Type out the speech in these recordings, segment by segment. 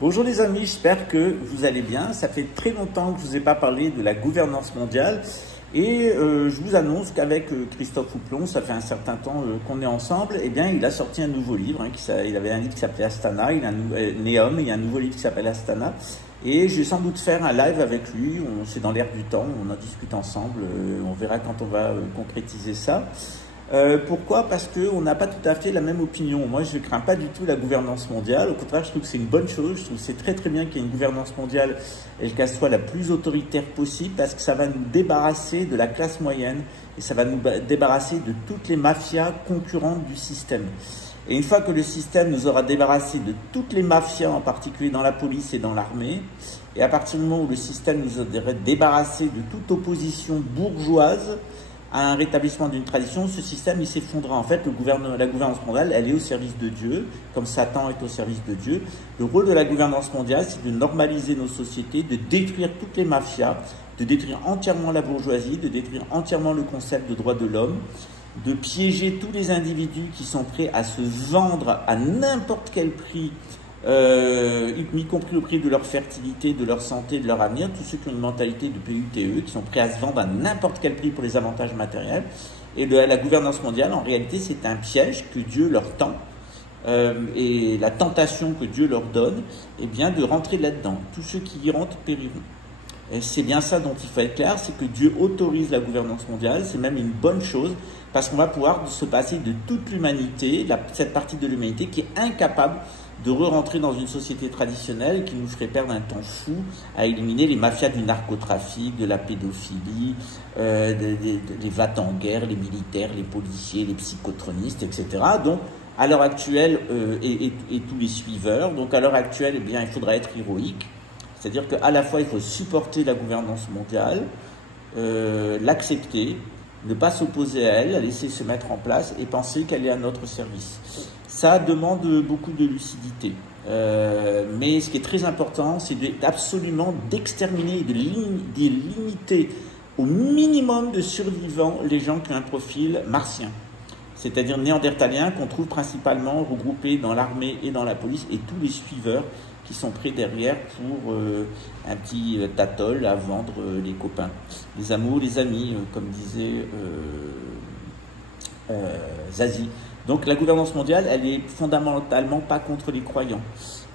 Bonjour les amis, j'espère que vous allez bien. Ça fait très longtemps que je ne vous ai pas parlé de la gouvernance mondiale et je vous annonce qu'avec Christophe Houplon, ça fait un certain temps qu'on est ensemble. Eh bien, il a sorti un nouveau livre. Il avait un livre qui s'appelait Astana, il a Neom, il y a un nouveau livre qui s'appelle Astana. Et je vais sans doute faire un live avec lui. C'est dans l'air du temps, on en discute ensemble. On verra quand on va concrétiser ça. Pourquoi? Parce qu'on n'a pas tout à fait la même opinion. Moi, je ne crains pas du tout la gouvernance mondiale. Au contraire, je trouve que c'est une bonne chose. Je trouve que c'est très très bien qu'il y ait une gouvernance mondiale et qu'elle soit la plus autoritaire possible parce que ça va nous débarrasser de la classe moyenne et ça va nous débarrasser de toutes les mafias concurrentes du système. Et une fois que le système nous aura débarrassé de toutes les mafias, en particulier dans la police et dans l'armée, et à partir du moment où le système nous aura débarrassé de toute opposition bourgeoise, à un rétablissement d'une tradition, ce système il s'effondrera. En fait, la gouvernance mondiale, elle est au service de Dieu, comme Satan est au service de Dieu. Le rôle de la gouvernance mondiale, c'est de normaliser nos sociétés, de détruire toutes les mafias, de détruire entièrement la bourgeoisie, de détruire entièrement le concept de droit de l'homme, de piéger tous les individus qui sont prêts à se vendre à n'importe quel prix, y compris au prix de leur fertilité, de leur santé, de leur avenir, tous ceux qui ont une mentalité de PUTE, qui sont prêts à se vendre à n'importe quel prix pour les avantages matériels. Et la gouvernance mondiale, en réalité, c'est un piège que Dieu leur tend, et la tentation que Dieu leur donne, eh bien, de rentrer là-dedans. Tous ceux qui y rentrent périront. C'est bien ça dont il faut être clair, c'est que Dieu autorise la gouvernance mondiale, c'est même une bonne chose, parce qu'on va pouvoir se passer de toute l'humanité, cette partie de l'humanité qui est incapable de re-rentrer dans une société traditionnelle qui nous ferait perdre un temps fou à éliminer les mafias du narcotrafic, de la pédophilie, les va-t-en-guerre, les militaires, les policiers, les psychotronistes, etc. Donc, à l'heure actuelle, et tous les suiveurs, donc à l'heure actuelle, eh bien, il faudra être héroïque. C'est-à-dire qu'à la fois, il faut supporter la gouvernance mondiale, l'accepter, ne pas s'opposer à elle, la laisser se mettre en place et penser qu'elle est à notre service. Ça demande beaucoup de lucidité. Mais ce qui est très important, c'est absolument d'exterminer et de limiter au minimum de survivants les gens qui ont un profil martien. C'est-à-dire néandertalien qu'on trouve principalement regroupés dans l'armée et dans la police et tous les suiveurs qui sont prêts derrière pour un petit tatol à vendre les copains. Les amours, les amis, comme disait Zazie. Donc la gouvernance mondiale, elle est fondamentalement pas contre les croyants.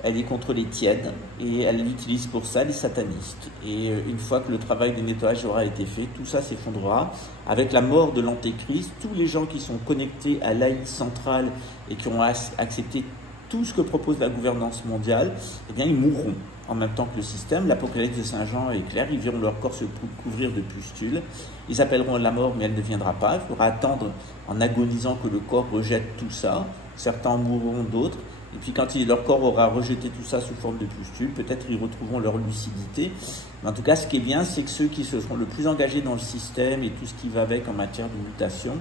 Elle est contre les tièdes et elle utilise pour ça les satanistes. Et une fois que le travail de nettoyage aura été fait, tout ça s'effondrera. Avec la mort de l'antéchrist, tous les gens qui sont connectés à l'AI centrale et qui ont accepté tout ce que propose la gouvernance mondiale, eh bien ils mourront en même temps que le système. L'Apocalypse de Saint Jean est clair, ils verront leur corps se couvrir de pustules, ils appelleront la mort mais elle ne viendra pas, il faudra attendre en agonisant que le corps rejette tout ça, certains mourront d'autres, et puis quand leur corps aura rejeté tout ça sous forme de pustules, peut-être ils retrouveront leur lucidité. Mais en tout cas, ce qui est bien, c'est que ceux qui se seront le plus engagés dans le système et tout ce qui va avec en matière de mutation,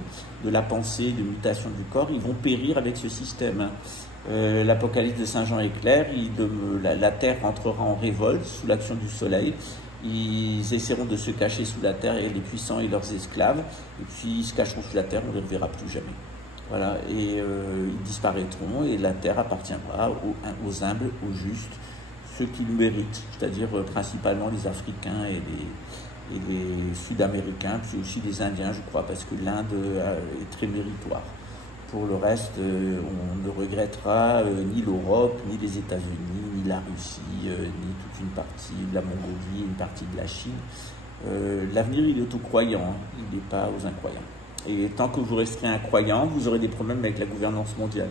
de la pensée, de mutation du corps, ils vont périr avec ce système. L'Apocalypse de Saint Jean est clair, la terre entrera en révolte sous l'action du soleil, ils essaieront de se cacher sous la terre et les puissants et leurs esclaves, et puis ils se cacheront sous la terre, on ne les reverra plus jamais. Voilà, et ils disparaîtront et la terre appartiendra aux humbles, aux justes, ceux qui le méritent, c'est-à-dire principalement les Africains et les Sud-Américains, puis aussi les Indiens, je crois, parce que l'Inde est très méritoire. Pour le reste, on ne regrettera ni l'Europe, ni les États-Unis, ni la Russie, ni toute une partie de la Mongolie, une partie de la Chine. L'avenir, il est aux croyants, hein, il n'est pas aux incroyants. Et tant que vous resterez incroyant, vous aurez des problèmes avec la gouvernance mondiale.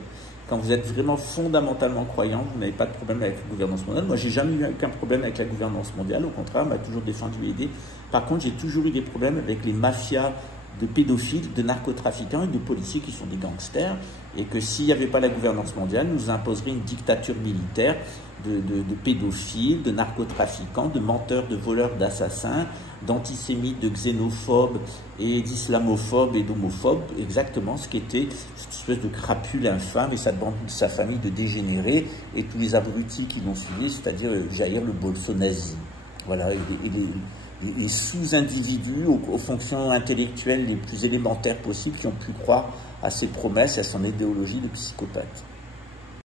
Quand vous êtes vraiment fondamentalement croyant, vous n'avez pas de problème avec la gouvernance mondiale. Moi, j'ai jamais eu aucun problème avec la gouvernance mondiale. Au contraire, on m'a toujours défendu et aidé. Par contre, j'ai toujours eu des problèmes avec les mafias de pédophiles, de narcotrafiquants et de policiers qui sont des gangsters, et que s'il n'y avait pas la gouvernance mondiale, nous imposerait une dictature militaire de pédophiles, de narcotrafiquants, de menteurs, de voleurs, d'assassins, d'antisémites, de xénophobes et d'islamophobes et d'homophobes, exactement ce qu'était cette espèce de crapule infâme et sa famille de dégénérés et tous les abrutis qui l'ont suivi, c'est-à-dire Jair le bolso-nazi. Voilà, les sous-individus aux fonctions intellectuelles les plus élémentaires possibles qui ont pu croire à ses promesses et à son idéologie de psychopathe.